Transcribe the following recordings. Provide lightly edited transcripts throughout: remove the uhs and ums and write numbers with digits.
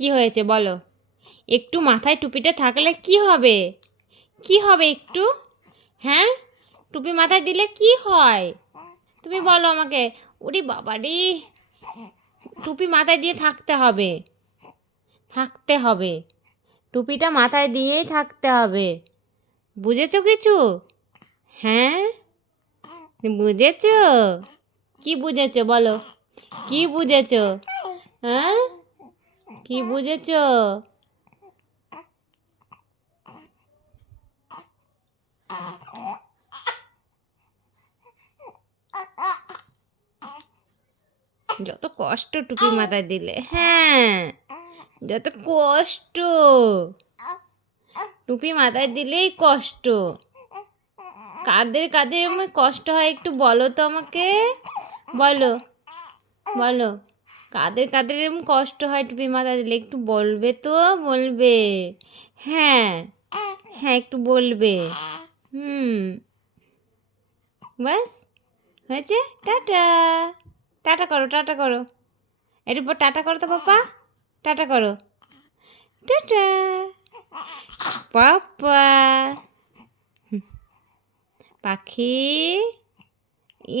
কি হয়েছে বলো? একটু মাথায় টুপিটা থাকলে কি হবে? কি হবে একটু? হ্যাঁ, টুপি মাথায় দিলে কি হয়? তুমি বলো আমাকে। ওরে বাবারে, টুপি মাথায় দিয়ে থাকতে হবে, থাকতে হবে, টুপিটা মাথায় দিয়েই থাকতে হবে। বুঝেছো কিছু? হ্যাঁ, বুঝেছো? কি বুঝেছো বলো? কি বুঝেছো? হ্যাঁ, কি বুঝেছো? যত কষ্ট টুপি মাথায় দিলে, হ্যাঁ, যত কষ্ট, টুপি মাথায় দিলেই কষ্ট। কাদের কাদের আমার কষ্ট হয় একটু বলো তো আমাকে, বলো, বলো, কাদের কাদের এরকম কষ্ট হয় টুপি মাথায় দিলে একটু বলবে তো, বলবে। হ্যাঁ, হ্যাঁ, একটু বলবে। হুম, ব্যাস হয়েছে। টাটা, টাটা করো, টাটা করো, এর উপর টাটা করো তো পাপা, টাটা করো, টাটা পাপা। পাখি,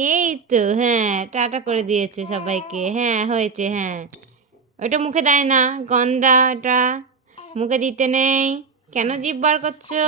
এই তো, হ্যাঁ, টাটা করে দিয়েছে সবাইকে, হ্যাঁ হয়েছে, হ্যাঁ। ওটা মুখে দেয় না, গন্ধা, ওটা মুখে দিতে নেই। কেন জিভ বার করছো?